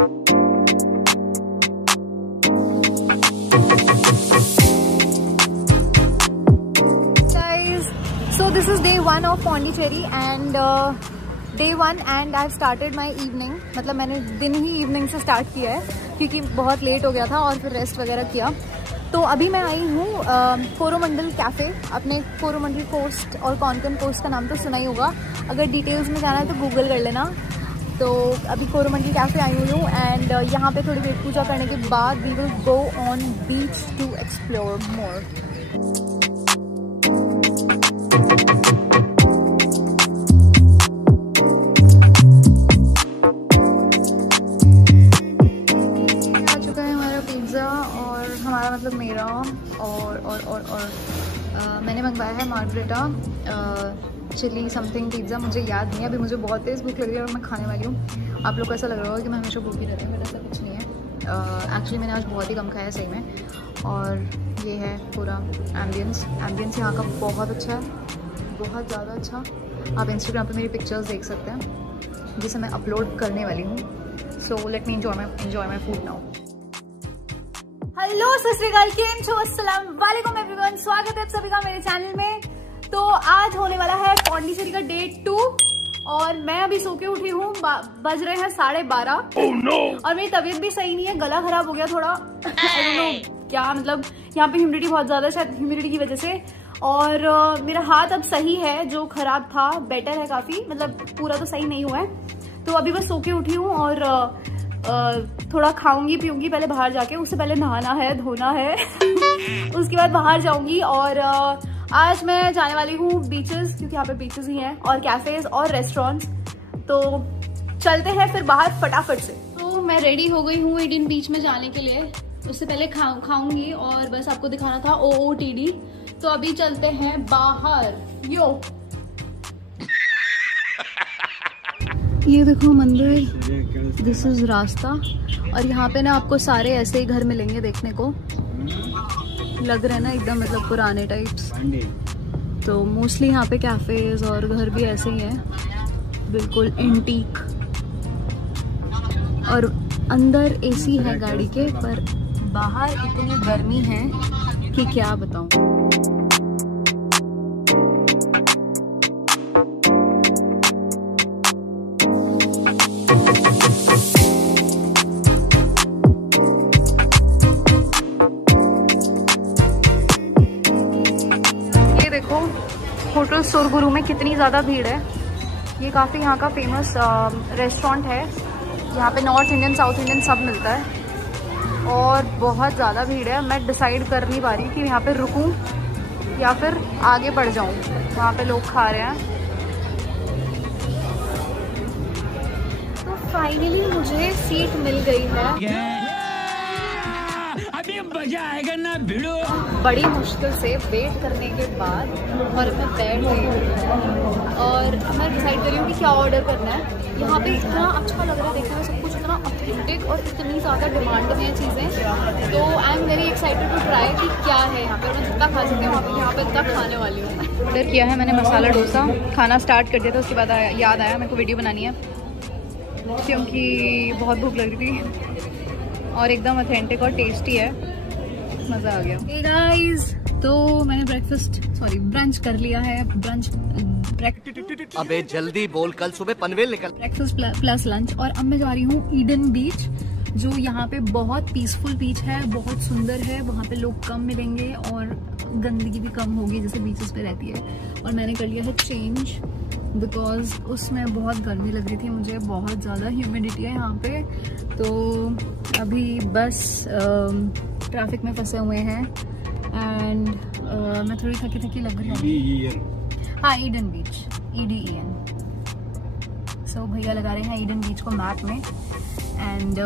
This is day 1 of Pondicherry and day 1 and I have started my evening. मतलब मैंने दिन ही evening से start किया है क्योंकि बहुत लेट हो गया था और फिर रेस्ट वगैरह किया। तो अभी मैं आई हूँ कोरोमंडल कैफ़े। अपने कोरोमंडल कोस्ट और कॉन्कन कोस्ट का नाम तो सुना ही होगा, अगर डिटेल्स में जाना है तो गूगल कर लेना। तो अभी कोरोमंडल कैफ़े आई हुई हूँ एंड यहाँ पे थोड़ी पेट पूजा करने के बाद we will go on beach to explore more. मतलब मेरा और मैंने मंगवाया है मार्गरेटा चिली समथिंग पिज़्ज़ा, मुझे याद नहीं है अभी। मुझे बहुत तेज़ भूख लग रही है और मैं खाने वाली हूँ। आप लोग को ऐसा लग रहा होगा कि मैं हमेशा भूखी रहती हूँ, बट ऐसा कुछ नहीं है। एक्चुअली मैंने आज बहुत ही कम खाया है सही में। और ये है पूरा एम्बियंस यहाँ का बहुत अच्छा है, बहुत ज़्यादा अच्छा। आप इंस्टाग्राम पर मेरी पिक्चर्स देख सकते हैं जिसे मैं अपलोड करने वाली हूँ। So let me enjoy my food now. Hello सत श्री अकाल, केम छो, अस्सलाम वालेकुम एवरीवन, स्वागत है आप सभी का मेरे चैनल में। तो आज होने वाला है पौंडीचेरी का डे 2 और मैं अभी सो के उठी हूँ। बज रहे हैं 12:30। oh, no! और मेरी तबीयत भी सही नहीं है, गला खराब हो गया थोड़ा। आई डोंट नो क्या, मतलब यहाँ पे ह्यूमिडिटी बहुत ज्यादा है, शायद ह्यूमिडिटी की वजह से। और मेरा हाथ अब सही है, जो खराब था बेटर है काफी, मतलब पूरा तो सही नहीं हुआ है। तो अभी बस सो के उठी हूँ और थोड़ा खाऊंगी पीऊंगी पहले बाहर जाके, उससे पहले नहाना है धोना है उसके बाद बाहर जाऊंगी। और आज मैं जाने वाली हूँ बीचेस, क्योंकि यहाँ पे बीचेस ही हैं और कैफेज और रेस्टोरेंट्स। तो चलते हैं फिर बाहर फटाफट से। तो मैं रेडी हो गई हूँ ईडन बीच में जाने के लिए। उससे पहले खाऊंगी और बस आपको दिखाना था OOTD। तो अभी चलते हैं बाहर। यो ये देखो मंदिर, दिस इज रास्ता। और यहाँ पे ना आपको सारे ऐसे ही घर मिलेंगे देखने को, लग रहे हैं ना एकदम मतलब पुराने टाइप्स। तो मोस्टली यहाँ पे कैफेज और घर भी ऐसे ही हैं, बिल्कुल एंटीक। और अंदर एसी है गाड़ी के, पर बाहर इतनी गर्मी है कि क्या बताऊँ। होटल सुरगुरु में कितनी ज़्यादा भीड़ है। ये काफ़ी यहाँ का फेमस रेस्टोरेंट है। यहाँ पे नॉर्थ इंडियन साउथ इंडियन सब मिलता है और बहुत ज़्यादा भीड़ है। मैं डिसाइड कर नहीं पा रही कि यहाँ पे रुकूं या फिर आगे बढ़ जाऊँ। वहाँ पे लोग खा रहे हैं। तो फाइनली मुझे सीट मिल गई है। मजा आएगा ना भिड़ो। बड़ी मुश्किल से वेट करने के बाद और मैं बैठ गई और मैं डिसाइड करी हूँ कि क्या ऑर्डर करना है। यहाँ पे इतना अच्छा लग रहा है देखने में, सब कुछ इतना ऑथेंटिक और इतनी ज़्यादा डिमांड में है चीज़ें। तो I am very excited to try कि क्या है यहाँ पे, और मैं जितना खा सकती हूँ यहाँ पे इतना खाने वाली हूँ। ऑर्डर किया है मैंने मसाला डोसा, खाना स्टार्ट कर दिया था, उसके बाद याद आया मेरे को वीडियो बनानी है क्योंकि बहुत भूख लग रही थी और एकदम ऑथेंटिक और टेस्टी है, मजा आ गया। hey guys, तो मैंने ब्रंच कर लिया है। अबे जल्दी बोल, कल सुबह पनवेल निकल। Breakfast plus lunch. और अब मैं जा रही हूँ ईडन बीच, जो यहाँ पे बहुत पीसफुल बीच है, बहुत सुंदर है। वहाँ पे लोग कम मिलेंगे और गंदगी भी कम होगी जैसे बीचेस पे रहती है। और मैंने कर लिया है चेंज बिकॉज उसमें बहुत गर्मी लग रही थी मुझे, बहुत ज़्यादा ह्यूमिडिटी है यहाँ पे। तो अभी बस ट्रैफिक में फंसे हुए हैं एंड मैं थोड़ी थकी लग रही हूँ। हाँ, ईडन बीच, EDEN। सो भैया लगा रहे हैं ईडन बीच को मैप में and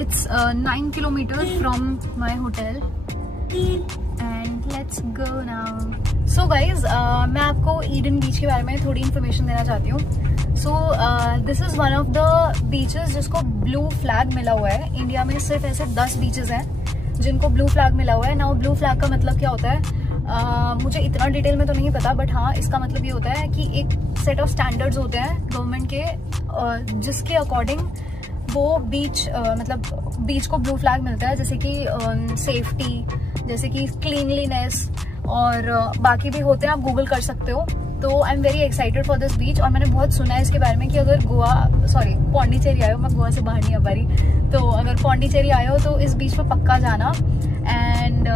it's 9 kilometre from my hotel and let's go now. So guys, मैं आपको ईडन बीच के बारे में थोड़ी इन्फॉर्मेशन देना चाहती हूँ। So this is one of the beaches जिसको ब्लू फ्लैग मिला हुआ है। इंडिया में सिर्फ ऐसे 10 बीचेस हैं जिनको ब्लू फ्लैग मिला हुआ है। नाउ ब्लू फ्लैग का मतलब क्या होता है मुझे इतना डिटेल में तो नहीं पता, बट हाँ इसका मतलब ये होता है कि एक सेट ऑफ स्टैंडर्ड्स होते हैं गवर्नमेंट के जिसके अकॉर्डिंग वो बीच मतलब बीच को ब्लू फ्लैग मिलता है, जैसे कि सेफ्टी, जैसे कि क्लीनलीनेस और बाकी भी होते हैं, आप गूगल कर सकते हो। तो I am very excited for this beach. और मैंने बहुत सुना है इसके बारे में कि अगर पौंडीचेरी आए हो, मैं गोवा से बाहर नहीं आ पा रही, तो अगर पौंडीचेरी आए हो तो इस बीच पर पक्का जाना। एंड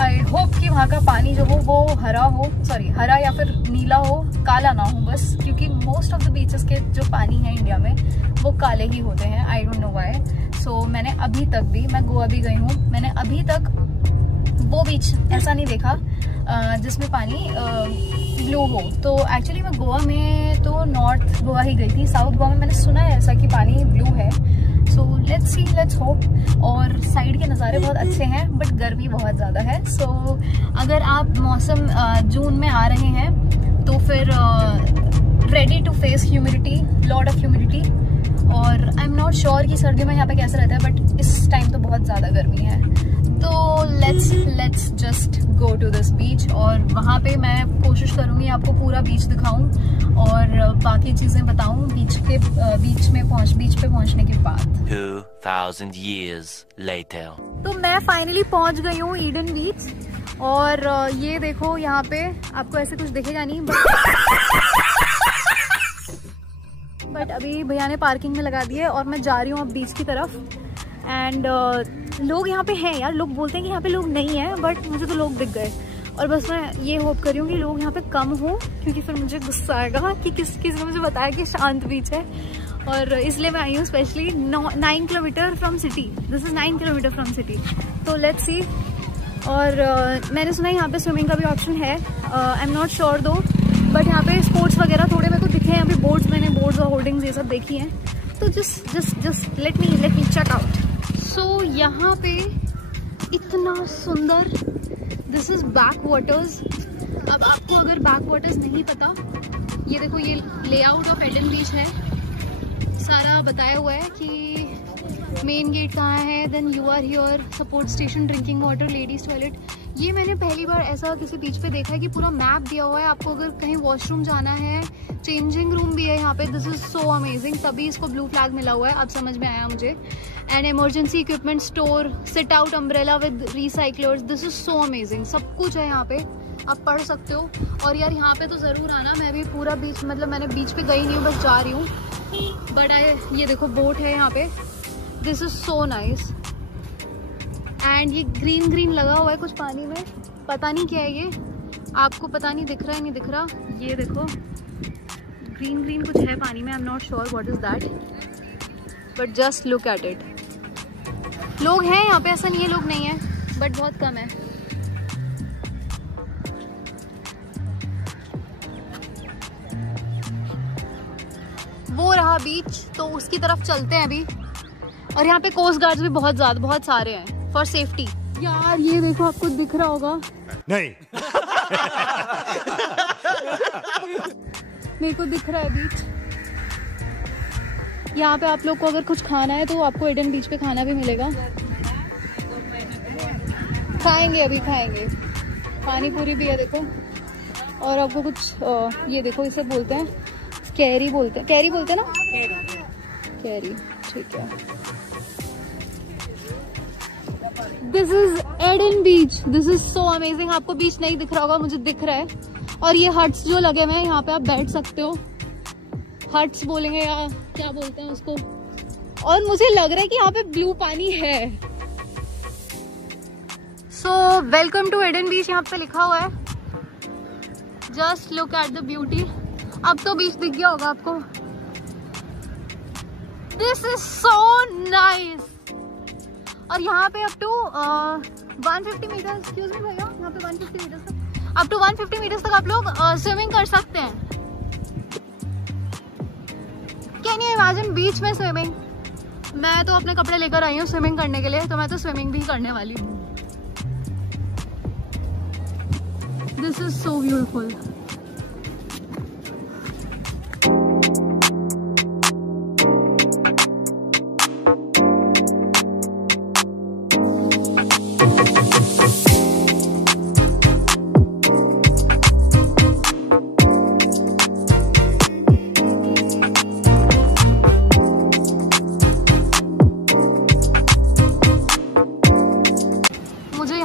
आई होप कि वहाँ का पानी जो हो वो हरा या फिर नीला हो, काला ना हो बस, क्योंकि मोस्ट ऑफ द बीचेस के जो पानी है इंडिया में वो काले ही होते हैं। I don't know why. So मैंने अभी तक भी, मैं गोवा भी गई हूँ, मैंने अभी तक वो बीच ऐसा नहीं देखा जिसमें पानी ब्लू हो। तो एक्चुअली मैं गोवा में तो नॉर्थ गोवा ही गई थी, साउथ गोवा में मैंने सुना है ऐसा कि पानी ब्लू है। So let's see, let's hope. और साइड के नज़ारे बहुत अच्छे हैं, बट गर्मी बहुत ज़्यादा है। सो अगर आप मौसम जून में आ रहे हैं तो फिर ready to face humidity, lot of humidity. और आई एम नॉट श्योर कि सर्दियों में यहाँ पे कैसा रहता है, बट इस टाइम तो बहुत ज़्यादा गर्मी है। तो let's just go to this beach. और वहाँ पे मैं कोशिश करूँगी आपको पूरा बीच दिखाऊं और बाकी चीज़ें बताऊं बीच पे पहुँचने के बाद। 2000 years later. तो मैं फाइनली पहुँच गई हूँ ईडन बीच। और ये देखो, यहाँ पे आपको ऐसे कुछ दिखेगा नहीं, बट अभी भैया ने पार्किंग में लगा दी है और मैं जा रही हूँ अब बीच की तरफ। एंड लोग यहाँ पे हैं यार, लोग बोलते हैं कि यहाँ पे लोग नहीं है, बट मुझे तो लोग दिख गए। और बस मैं ये होप कर रही हूँ कि लोग यहाँ पे कम हो, क्योंकि फिर मुझे गुस्सा आएगा कि किसी ने मुझे बताया कि शांत बीच है। और इसलिए मैं आई हूँ specially 9 kilometre from city. This is 9 kilometre from city. तो लेट्स सी। और मैंने सुना है यहाँ पे स्विमिंग का भी ऑप्शन है। आई एम नॉट श्योर दो, बट यहाँ पे स्पोर्ट्स वगैरह थोड़े मेरे को दिखे हैं। अभी मैंने बोर्ड्स और होर्डिंग्स ये सब देखी हैं। तो just let me check out. So यहाँ पे इतना सुंदर, दिस इज बैक वाटर्स। अब आपको अगर बैक वाटर्स नहीं पता, ये देखो, ये लेआउट ऑफ एडन बीच है, सारा बताया हुआ है कि मेन गेट कहाँ है, then you are here, support station, drinking water, ladies toilet. ये मैंने पहली बार ऐसा किसी बीच पे देखा है कि पूरा मैप दिया हुआ है आपको, अगर कहीं वॉशरूम जाना है, चेंजिंग रूम भी है यहाँ पे। दिस इज सो अमेजिंग, तभी इसको ब्लू फ्लैग मिला हुआ है, अब समझ में आया मुझे। And emergency equipment store, sit out umbrella with recyclers, this is so amazing. सब कुछ है यहाँ पे, आप पढ़ सकते हो। और यार यहाँ पे तो ज़रूर आना। मैं भी पूरा बीच, मतलब मैंने बीच पे गई नहीं हूँ, बस जा रही हूँ। बट ये देखो बोट है यहाँ पे, this is so nice. And ये ग्रीन लगा हुआ है कुछ पानी में, पता नहीं क्या है ये, आपको पता नहीं दिख रहा है नहीं दिख रहा। ये देखो ग्रीन कुछ है पानी में, I am not sure what is that, but just look at it. लोग हैं यहाँ पे, ऐसा नहीं है लोग नहीं है, बट बहुत कम है। वो रहा बीच, तो उसकी तरफ चलते हैं अभी। और यहाँ पे कोस्ट गार्ड्स भी बहुत सारे हैं फॉर सेफ्टी। यार ये देखो, आपको दिख रहा होगा नहीं। मेरे को दिख रहा है बीच। यहाँ पे आप लोग को अगर कुछ खाना है तो आपको एडन बीच पे खाना भी मिलेगा। अभी खाएंगे, पानी पूरी भी है देखो। और आपको कुछ ये देखो, इसे बोलते हैं कैरी बोलते हैं ना, कैरी, ठीक है। This is Eden beach, this is so amazing. आपको बीच नहीं दिख रहा होगा, मुझे दिख रहा है। और ये हट्स जो लगे हुए हैं यहाँ पे, आप बैठ सकते हो। हट्स बोलेंगे या क्या बोलते हैं उसको। और मुझे लग रहा है कि यहाँ पे ब्लू पानी है। So welcome to Eden beach, यहाँ पे लिखा हुआ है। Just look at the beauty. अब तो बीच दिख गया होगा आपको। This is so nice. और यहाँ पे up to 150 metre, excuse me भैया, यहाँ पे 150 मीटर तक, अप टू 150 मीटर तक आप लोग स्विमिंग कर सकते हैं। कैन यू इमेजिन बीच में स्विमिंग। मैं तो अपने कपड़े लेकर आई हूँ स्विमिंग करने के लिए, तो मैं तो स्विमिंग भी करने वाली हूँ। This is so beautiful.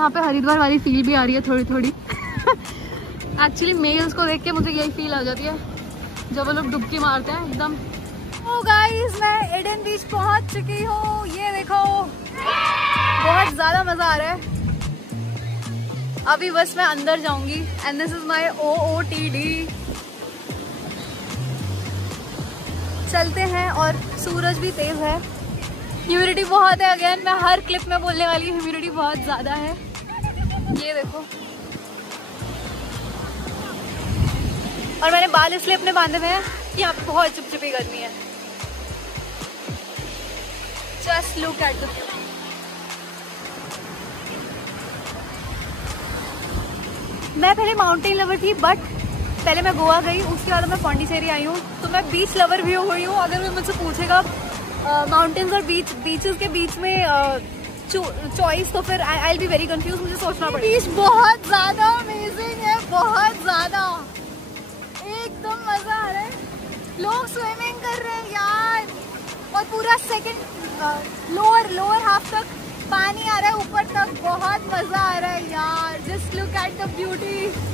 यहाँ पे हरिद्वार वाली फील भी आ रही है थोड़ी थोड़ी। एक्चुअली मेल्स को देख के मुझे यही फील आ जाती है जब वो लोग डुबकी मारते हैं एकदम। ओ गाइस, मैं एडन बीच पहुंच चुकी हूँ। ये देखो, बहुत ज़्यादा मज़ा आ रहा है। अभी बस मैं अंदर जाऊंगी and this is my OOTD। चलते हैं और सूरज भी तेज है, ह्यूमिडिटी बहुत है। अगेन मैं हर क्लिप में बोलने वाली हूँ, ह्यूमिडिटी बहुत ज़्यादा है। ये देखो, और मैंने बाल इसलिए अपने बांधे हुए हैं कि यहाँ पे बहुत चिपचिपी गर्मी है। Just look at the view. मैं पहले माउंटेन लवर थी, बट पहले मैं गोवा गई, उसके बाद मैं पौंडीचेरी आई हूँ, तो मैं बीच लवर भी हो गई हूँ। अगर मैं मुझसे पूछेगा माउंटेन्स और बीचेस के बीच में चॉइस, तो फिर I will be very confuse, मुझे सोचना पड़ेगा। बीच बहुत ज़्यादा अमेजिंग है, बहुत ज़्यादा, एकदम मज़ा आ रहा है। लोग स्विमिंग कर रहे हैं यार, और पूरा सेकंड लोअर हाफ तक पानी आ रहा है, ऊपर तक बहुत मजा आ रहा है यार। Just look at the beauty.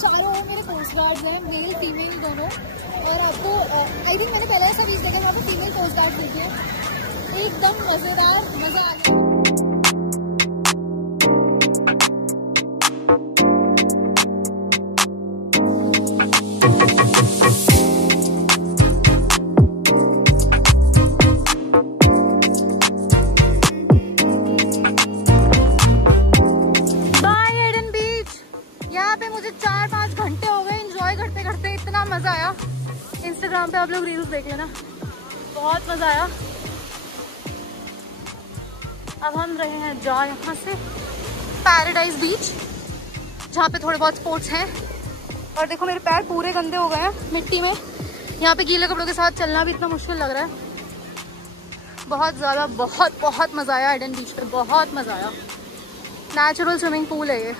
चारों मेरे कोस्ट गार्ड्स हैं, मेल फीमेल दोनों। और आपको आई थिंक मैंने पहले ऐसा बीच देखा वहाँ पे फीमेल कोस्ट गार्ड मिलती है। एकदम मज़ेदार, मज़ा आ गया। मुझे 4-5 घंटे हो गए एंजॉय करते करते, इतना मजा आया। इंस्टाग्राम पे आप लोग रील्स देख लेना, बहुत मजा आया। अब हम रहे हैं जा यहाँ से पैराडाइज बीच, जहाँ पे थोड़े बहुत स्पोर्ट्स हैं। और देखो मेरे पैर पूरे गंदे हो गए हैं मिट्टी में। यहाँ पे गीले कपड़ों के साथ चलना भी इतना मुश्किल लग रहा है। बहुत ज़्यादा बहुत मज़ा आया एडन बीच पे, बहुत मज़ा आया। नेचुरल स्विमिंग पूल है ये।